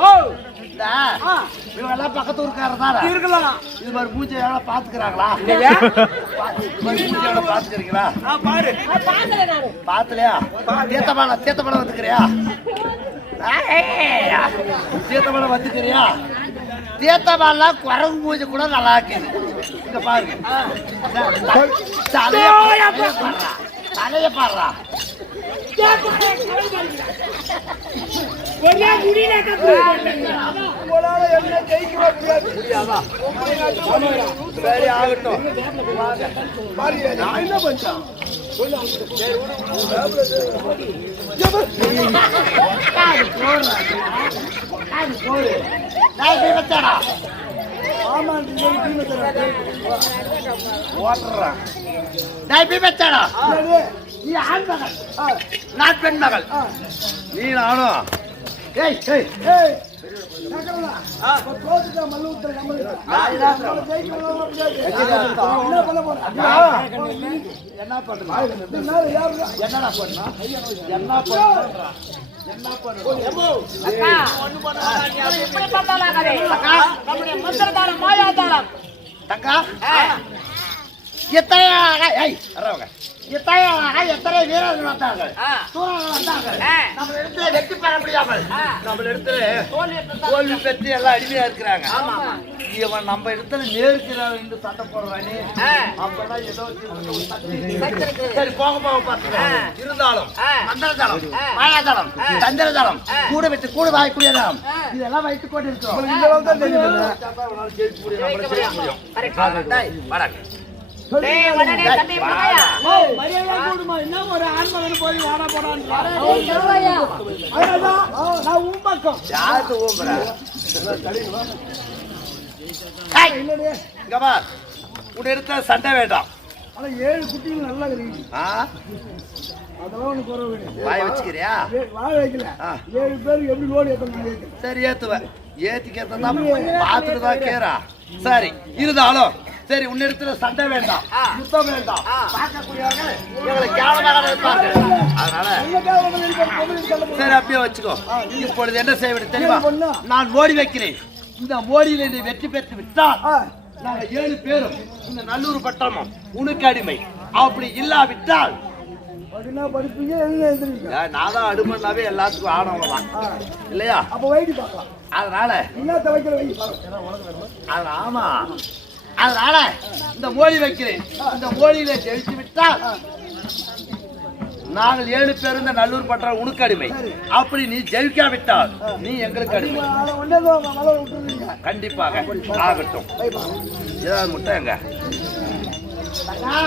ஓ இந்த இவங்க எல்லாம் பக்கத்து ஊருக்காரர் தானே? இருக்கலாம். இது மாதிரி பூஜை எவ்வளவு பாத்துக்கிறாங்களா இல்லையா இது மாதிரி பூஜை எவ்வளவு பாத்துக்கிறீங்களா ஆ, பாரு. பாத்துலையா தீர்த்தமான தீர்த்தமான வந்துக்கிறியா? தீர்த்தமான வந்துக்கிறியா? தீர்த்தமாலாம் குரங்கு பூஜை கூட நல்லா இருக்குது இங்க பாருங்க. தலைய பாடுறா. தலைய பாடுறா உங்களால என்ன ஜெயிக்கவே முடியாது. முடியாதா சரி ஆகட்டும். நான் என்ன பண்ணேன் நான் பெண் மகள் நீ நானும் ஏய் ஏய். ஏய் என்ன பண்ணுறா என்னடா பண்ணா பண்ணுறா என்ன தங்கா எத்தனை. எத்தனை எத்தனை வீரர்கள் வந்தார்கள்? சூரர்கள் வந்தார்கள். நம்ம இடத்துல வெற்றி பெற முடியாமல் நம்ம இடத்துல தோல்வி பெற்று எல்லாம் அடிமையா இருக்கிறாங்க. இவன் நம்ம இடத்துல நேருக்கிறான் என்று சண்டை போடுறானே. அப்பதான் ஏதோ. சரி போக போக பார்த்துக்கலாம். இருந்தாலும் மந்திரஜாலம் மாயாஜாலம் தந்திரஜாலம் கூட வச்சு கூட வாய்க்கூடிய ஜாலம் இதெல்லாம் வைத்துக் கொண்டு இருக்கிறோம் இதெல்லாம் தான் தெரியும் என்ன ஒரு ஆண்மகன் போய் வாடா போடான்னு நான் உன் பக்கம். யாருக்கு ஊம்புற? ஏய், இங்க வா. உன் இடத்துல சண்டை வேண்டாம். ஆனா ஏழு குட்டிகள் நல்லா இருக்குது ஆ? அதெல்லாம் ஒண்ணு குறவு. வாய் வச்சுக்கிறியா? வைக்கல. ஏழு பேருக்கு எப்படி லோடு கேட்குறேன் சரி ஏத்துவேன் ஏத்திக்கிறதா பார்த்துட்டு தான் கேரா சரி இருந்தாலும் சரி உன்னிடத்துல சண்டை வேண்டாம். யுத்தம் வேண்டாம். பார்க்கக்கூடியவர்கள் எங்களை கேவலமாக இருப்பார்கள் அதனால சரி அப்படியே வச்சுக்கோ. இப்பொழுது என்ன செய்ய வேண்டும் தெரியுமா? நான் ஓடி வைக்கிறேன். இந்த மோடியில் நீ வெற்றி பெற்று விட்டால் நாங்க ஏழு பேரும் இந்த நல்லூர் பட்டணமும் உனக்கு அடிமை. அப்படி இல்லாவிட்டால் நான் தான் அடுமன்னாவே எல்லாத்துக்கும் ஆடவங்க தான் இல்லையா? அப்போ வைடி பார்க்கலாம். அதனால என்ன துவைக்கிற ஆமா. அதனால இந்த மோடி வைக்கிறேன் இந்த மோடியில ஜெயிச்சு விட்டால் நாங்கள் ஏழு பேர் இந்த நல்லூர் பற்ற உனக்கு அடிமை அப்படி நீ ஜெயிக்காவிட்டால் நீ எங்களுக்கு அடிமை கண்டிப்பாக ஆகட்டும் ஏதாவது முட்டை எங்க எல்லா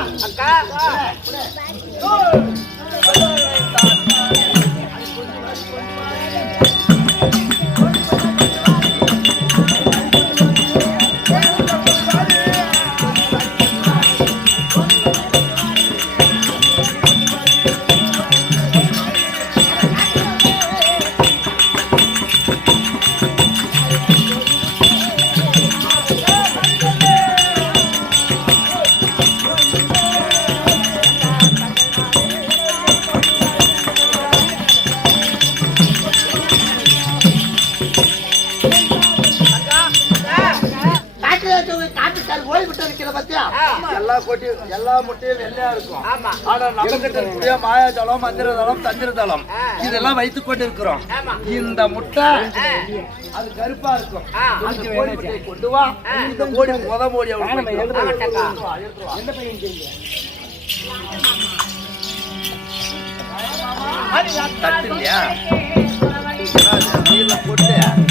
வெள்ளையா இருக்கும். ஆனா நம்ம கிட்ட இருக்கக்கூடிய மாயாஜலம் மந்திரதளம் தந்திரதளம் இதெல்லாம் வைத்துக் கொண்டு இருக்கிறோம் இந்த முட்டை அது கருப்பா இருக்கும். அந்த கோழி முட்டையை கொண்டு வா. இந்த கோழி முத மோடி தட்டு இல்லையா போட்டு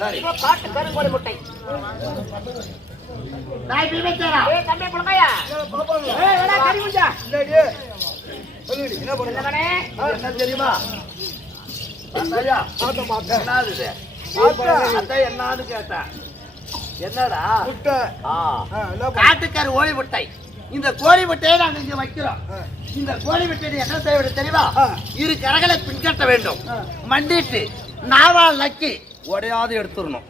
சரி. என்ன தெரியுமா? ஐயா, என்னது இது? அதான் என்னன்னு கேட்டேன் என்னடா? முட்டை. காட்டுக்கரு ஓய் முட்டை. இந்த கோழி முட்டையை நாங்க இங்க வைக்கிறோம். இந்த கோழி முட்டையை என்ன செய்ய வேண்டும் தெரியுமா? இரு கரங்களை பின்கட்ட வேண்டும். மண்டிட்டு நாவால் நக்கி உடையாவது எடுத்துடணும்.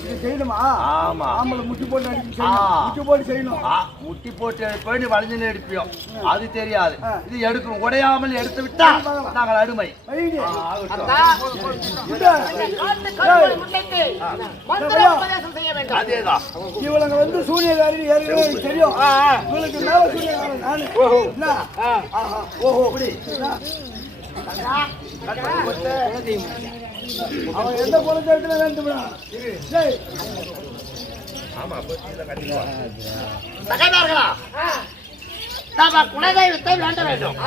இது செய்யணுமா? ஆமா. ஆம்பளை முட்டி போட்டு முட்டி போட்டு செய்யணும். ஆ, முட்டி போட்டு எடுப்பேன் வளைஞ்சு எடுப்பியோம். அது தெரியாது. இது எடுக்கணும். உடையாமல் எடுத்து விட்டா நாங்கள். இந்த அதேதான். இவளுங்க வந்து சூனியக்காரி ஏற்கனவே தெரியும். இவளுக்கு மேல சூனியக்காரன் நானு. என்ன? ஆஹா. ஓஹோ அப்படி என்ன? அவன் எந்த குழந்தை இடத்துல வேண்டும்னா சகோதரர்களா நாம குலதெய்வத்தை வேண்ட வேண்டும்.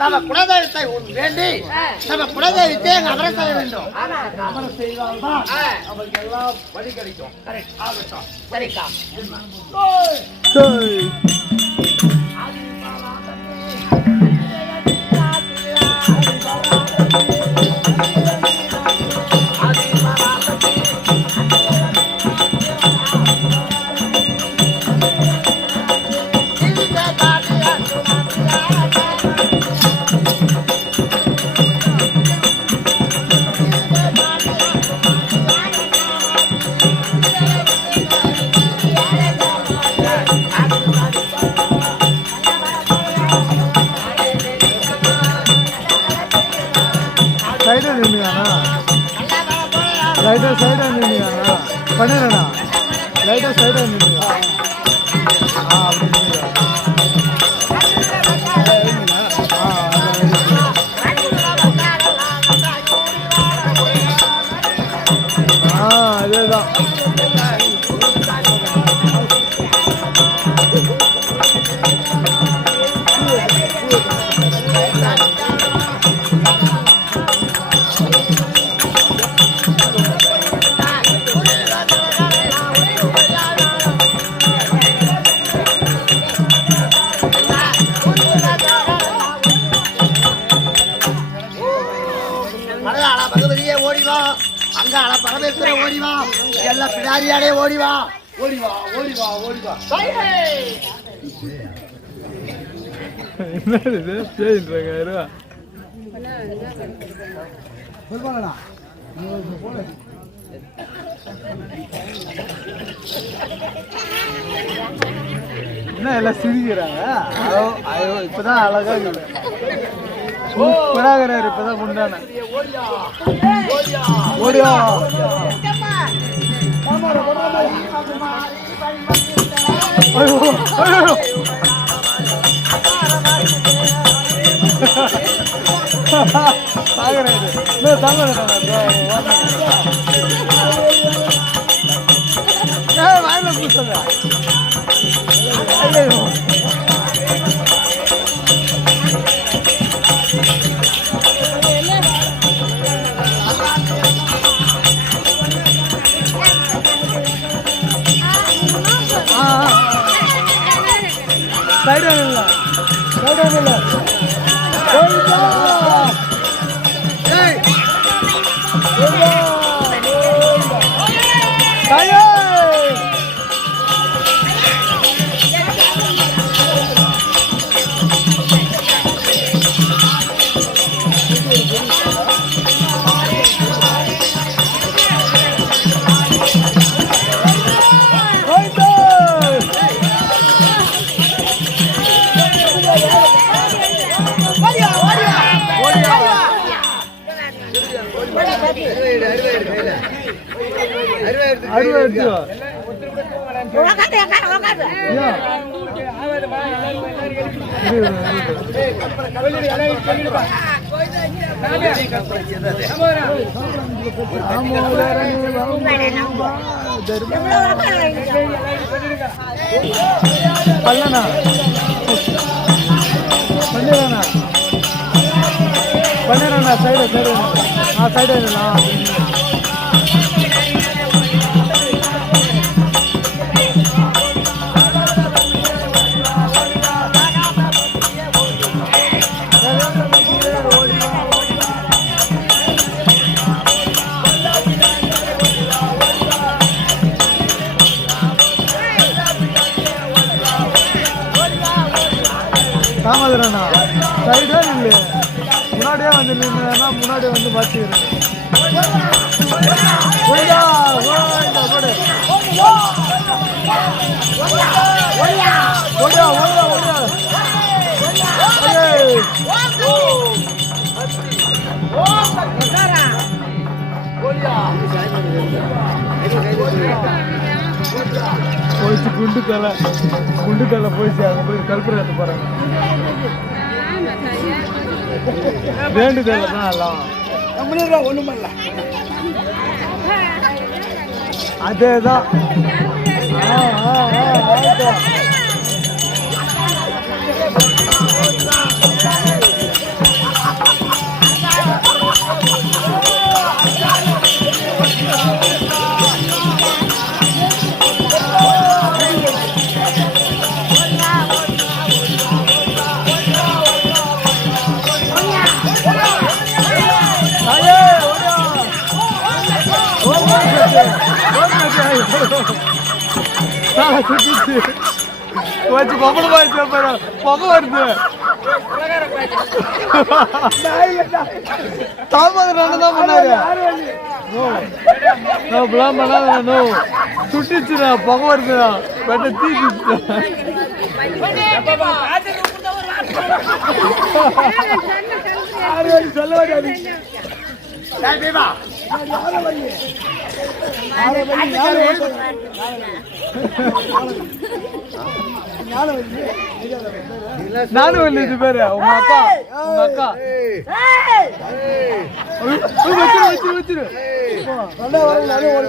நாம குலதெய்வத்தை வேண்டி நம்ம குலதெய்வத்தை எங்க அமரம் செய்ய வேண்டும். அமரம் செய்தால்தான் நமக்கு எல்லாம் வழி கிடைக்கும். ஆகட்டும். சரிக்கா. லைட்டாக சைடாக நின்றுங்கண்ணா பண்ணிடுறேண்ணா லைட்டாக சைடாக நின்றுங்க ஆ அப்படி அங்க அல பரமேஸ்வர ஓடிவா எல்லாம் பிடாரியாடே ஓடிவா ஓடிவா ஓடிவா ஓடிவா என்னது என்ன எல்லாம் சிரிக்கிறாங்க? ஐயோ ஐயோ இப்பதான் அழகா இருக்குது சூப்பரா இருக்கிறாரு இப்பதான் குண்டான ஓடியா. சாகுறாரு தாங்க வாயில கூட்டுங்க அறுபது எடுத்து. பல்லனா பண்ணிடுறேண்ணா பண்ணிடுறேண்ணா சைடு சைடு. ஆ சைடு இல்லைண்ணா வேணா முன்னாடி வந்து மாற்றிக்கிறேன் போயிடுச்சு குண்டு தலை குண்டு தலை போயிடுச்சு அங்கே போய் கல்புரத்து போகிறாங்க வேண்டுதலை தான் எல்லாம் ஒண்ணும் பண்ணல அதே சுத்திச்சு. வச்சு பொம்பளை பாய்ச்சி பாரு பொகை வருது தாமதம் தான் பண்ணாரு நோ நோ பிளான் பண்ணாத நோ சுட்டிச்சுடா புகை வெட்ட சொல்ல நானும் இல்லை இது பேரு உங்க அக்கா உங்க அக்கா. வச்சிரு வச்சிரு வச்சிரு ஒரு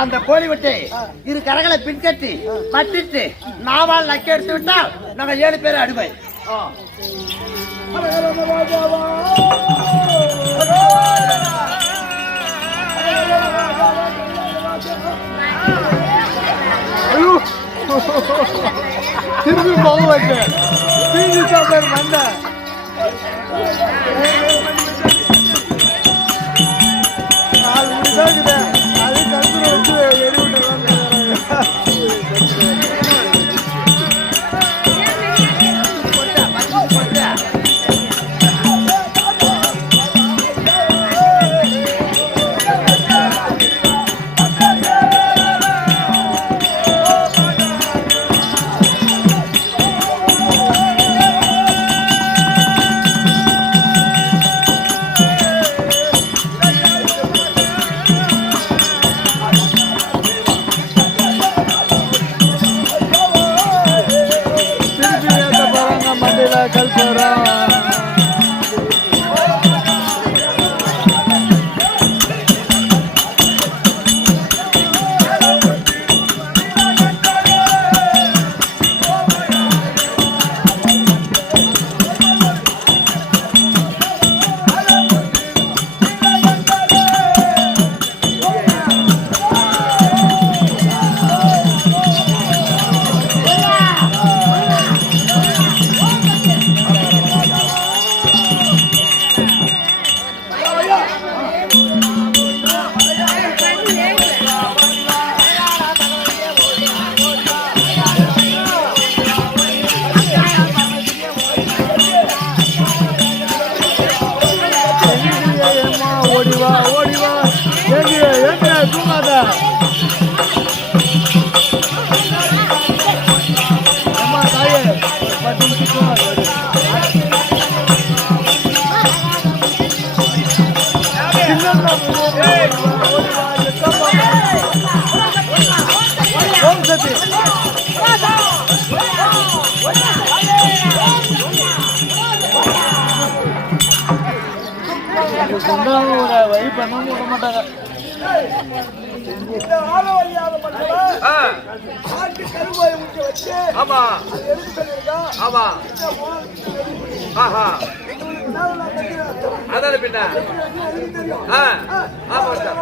அந்த கோழி விட்டு இரு கரகளை பின்கட்டி பட்டிட்டு நாவால் நக்கி எடுத்து விட்டால் நாங்க ஏழு பேர் அடிமை. திரும்பி போக மாட்டேன் தீஞ்சு சாப்பாடு மண்டை நாலு மணி தான் இருக்குது அது கருத்துல வச்சு எரி ஒரு விட மாட்டாங்க ஆமா ஆமா. ஆஹா அதான பின்ன ஆமா. சார்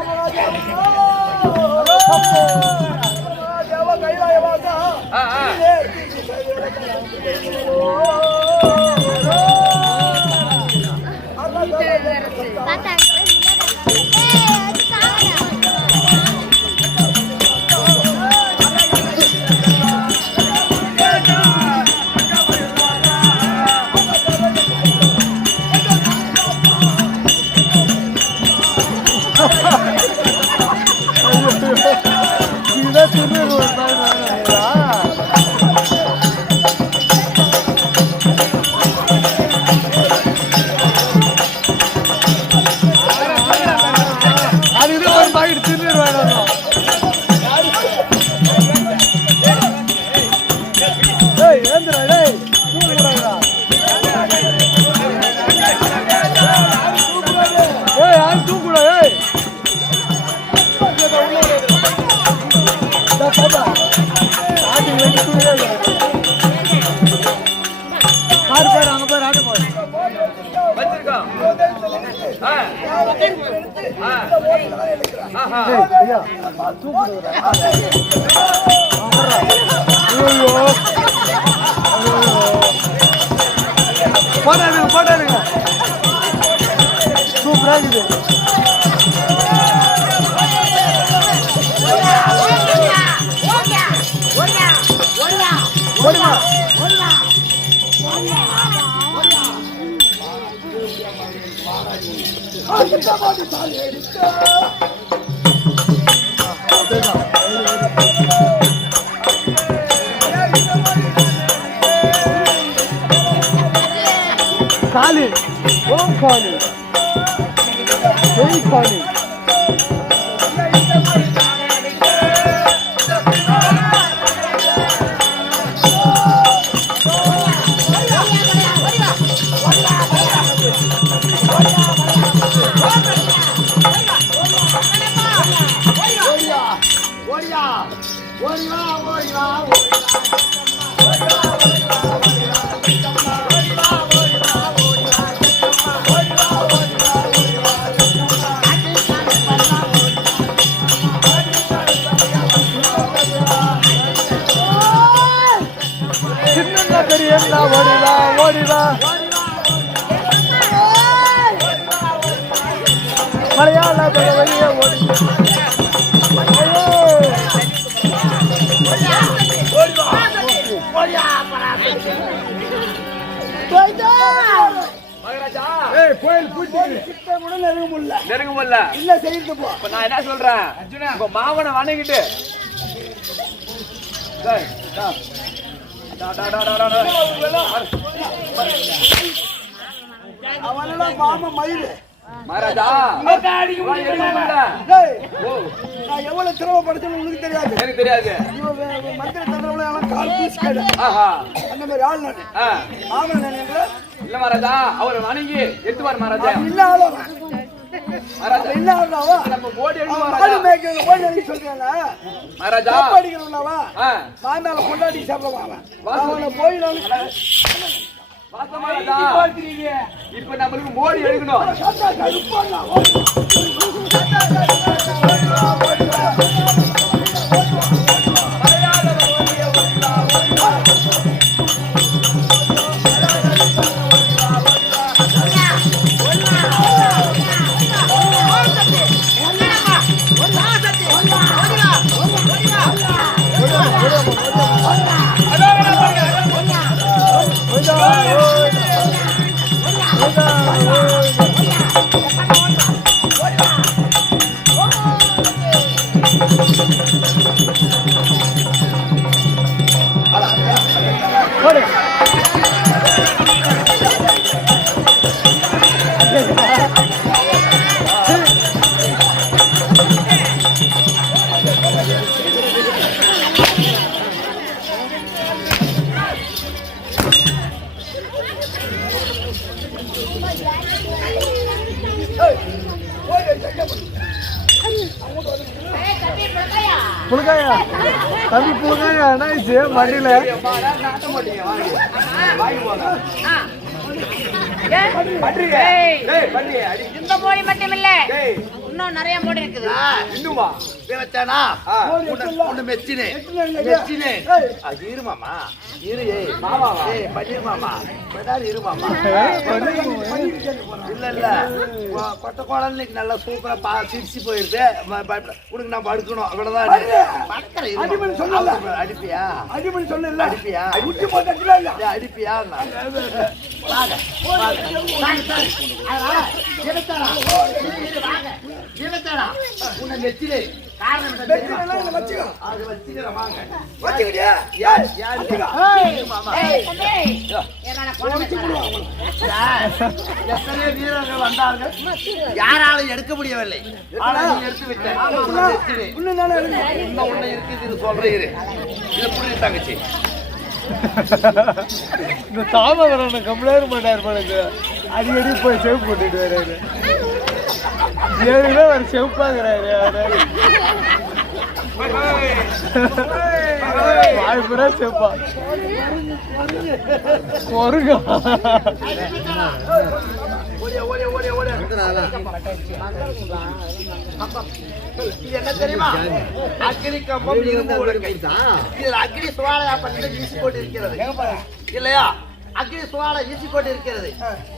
போட்டாருங்க போட்டாருங்க இருக்குது போடுமா காலி ஓம் காலி. ஜெய் காலி கோயில் நெருங்க முடியல நெருங்க முடியல இல்ல செய்து போ நான் என்ன சொல்றேன் உங்க மாவனை வணங்கிட்டு டேய், டா. அவனெல்லாம் மயிறு மகாராஜா! நான் எவ்வளவு திறமைப்படுத்தணும் உங்களுக்கு தெரியாது. எனக்கு தெரியாது. மந்திர தந்திரம்ல எல்லாம் கால் பீஸ் கேடு. அந்த மாதிரி ஆள் நான். ஆமா நினைக்கிற இல்ல மகாராஜா. அவரை வணங்கி எடுத்துவார் மகாராஜா. இல்ல ஆளவா மகாராஜா. இல்ல நம்ம ஓடி கொண்டாடி சாப்பிடுவான் அவன். போய் நான் இப்ப நம்மளுக்கு மோடி எடுக்கணும் போங்க ஏய், டேய் பண்ணி அடி இந்த மோடி மட்டும் இல்ல. இன்னும் நிறைய மோடி இருக்குது. இன்னுமா? வச்சானா? ஆ. உன்னை மெச்சினே. மெச்சினே. அது இரு மாமா. இரு ஏய். மாமாவா? ஏய் பன்னீர் மாமா. பன்னார் இரு மாமா. இல்ல இல்ல. கொ- கொட்டை குழந்தைக்கு நல்லா சூப்பரா பா சிரிச்சு போயிருது. உனக்கு நான் படுக்கணும். அவ்வளவுதான். மாமா. அடிப்பியா? அடிமணி அடிப்பியா? குட்டி போட்டா அடிப்பியா? வாங்க. இனத்தாரா உன்னை நெத்திலே வந்தார்கள் யாராலும் எடுக்க முடியவில்லை எடுத்து விட்டேன் இன்னும் உன்னை இருக்குது இது இது புரியுது தங்கச்சி இந்த தாமதம் கம்ப்ளைண்ட் பண்ணார் பழக்கு அடிக்கடி போய் செவ் போட்டுட்டு வர்றாரு ஏழுனா அவர் செவப்பாங்கிறாரு அவரு வாய்ப்புறா செவப்பா கொருங்க என்ன தெரியுமா அக்னி கம்பம் இரும்பு இதில் அக்னி பண்ணி வீசி போட்டு இருக்கிறது இல்லையா அக்னி சுவாலை வீசி கொண்டு இருக்கிறது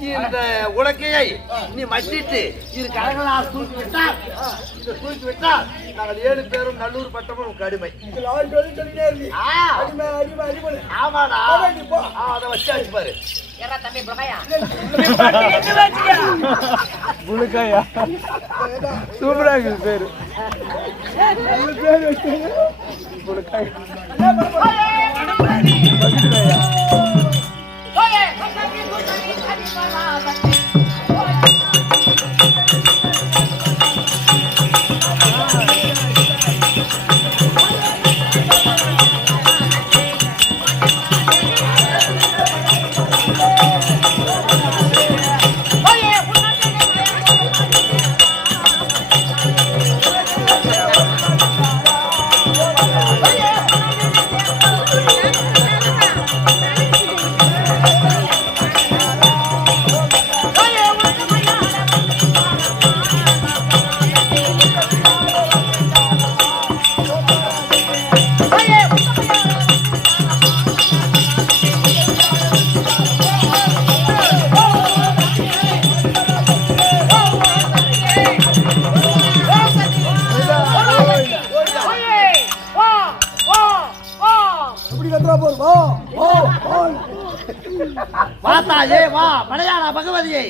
இந்த உலக்கையை நீ மட்டிட்டு இரு கரங்களால் தூக்கி விட்டால் இதை தூக்கி விட்டால் நாங்கள் ஏழு பேரும் நல்லூர் பட்டமும் ஆ, ஆமாடா. அதை வச்சாச்சு பாரு. ஏறா தம்பி புலகையா. புழுக்காயா சூப்பரா இருக்குது பேரு. புழுக்காய் Bye-bye.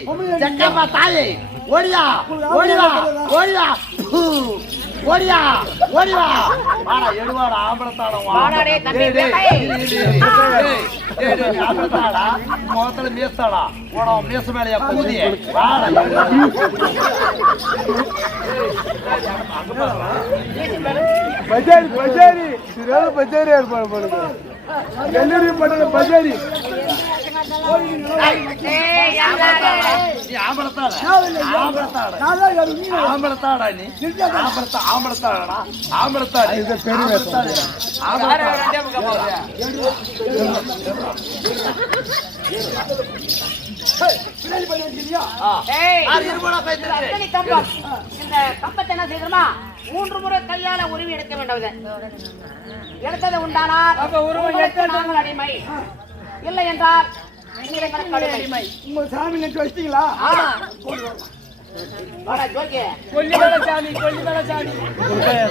பகவதியை ஜக்கம்மா தாயை. ஓடியா ஓடிவா ஓடியா ஓடிவா. வாடா எடுவாடா ஆம்பளத்தாடம் வாடா. டேய் தம்பி, டேய், ஆம்பளத்தாடா. முகத்துல மீச மேலையா வாடா. பஜாரி பஜாரி. பழுக்கு கல்லூரி படல பஜாரி. இந்த கம்பத்தை என்ன செய்யணுமா மூன்று முறை கையால உருவி எடுக்க வேண்டும் எடுத்தது உண்டானால் நாங்கள் அடிமை இல்லை என்றால் உங்க சாமி நட்டு வச்சிட்டீங்களா. கொல்லிமலை சாமி கொல்லிமலை சாமி. புழுக்காயா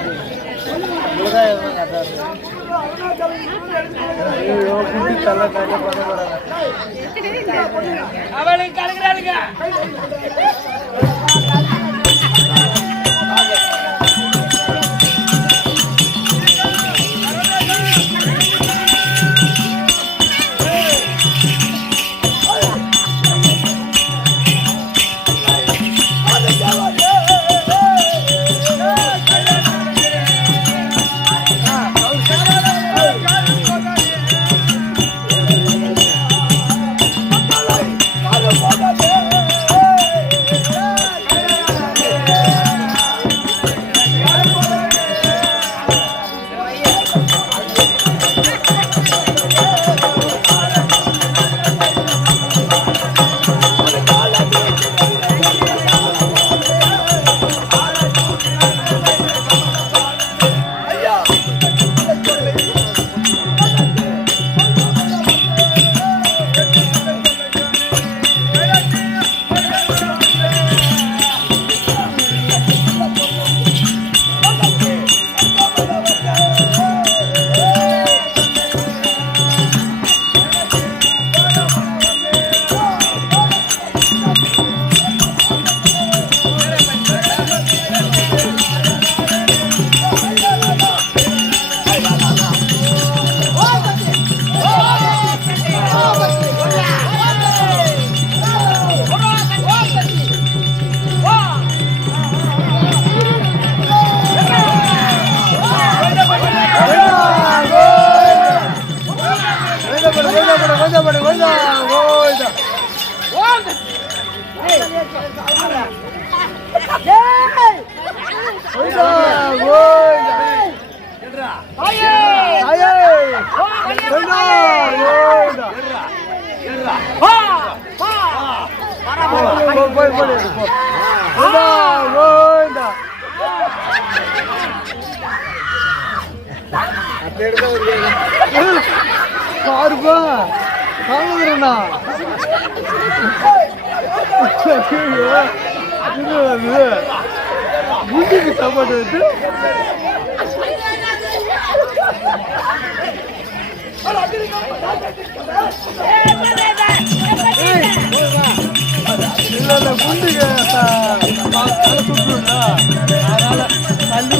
பாருப்பா காமதுரண்ணா குண்டிக்கு சாப்பாடு வந்து இல்ல இல்ல குண்டிக்கு அதனால தள்ளி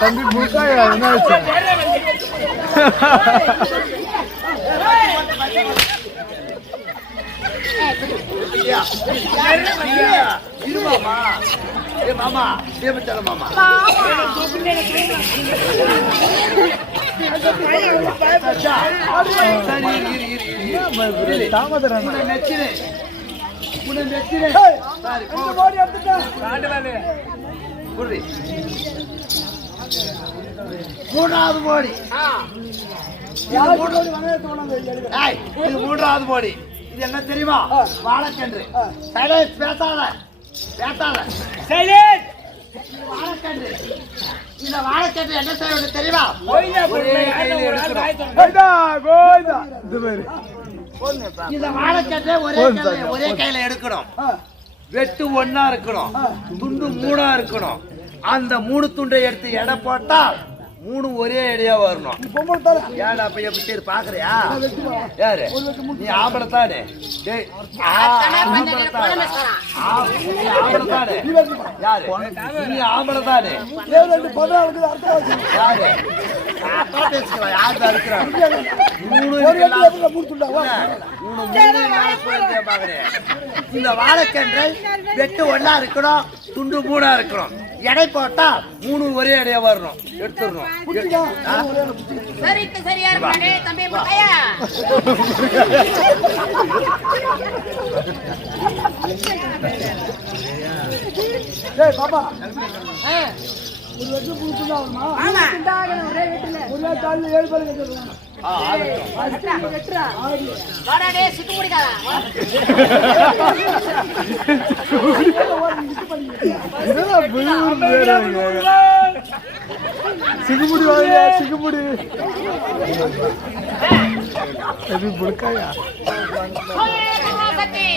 தம்பி முழுக்காயா என்ன ஆச்சு? ஐயா ஐயா இரு மாமா ஏ மாமா தேவச்சல மாமா அச்சா. மூணாவது மோடி இது மூன்றாவது மோடி இது என்ன தெரியுமா? வாழைக்கன்று சைலேஷ் பேசாத பேசாத இது வாழைக்கன்று இந்த வாழைக்கன்று என்ன செய்ய தெரியுமா. கோயிந்தா கோயிந்தா பேரு இந்த வாழைக்கட்டை ஒரே கையில ஒரே கையில எடுக்கணும். வெட்டு ஒண்ணா இருக்கணும். துண்டு மூணா இருக்கணும். அந்த மூணு துண்டை எடுத்து எடை போட்டால் மூணு ஒரே எடையா வரணும். ஏடா அப்ப எப்படி சரி பாக்குறியா? யாரு? நீ ஆம்பளை தானே ஆம்பளை தானே. யாரு? நீ ஆம்பளை தானே யாரு இந்த வாழைக்கன்றை வெட்டு ஒண்ணா இருக்கணும் துண்டு மூணா இருக்கணும். எடை போட்டா மூணு ஒரே எடையா வரணும். எடுத்துடணும். சரியா இருக்கானே தம்பி முட்டையா ஆ, ஆகட்டும். வாடா டேய் சுத்து முடிக்காதா என்னடா புலியூர் பேரு சிகுமுடி வாங்க சிகுமுடி இது புழுக்காயா சக்தி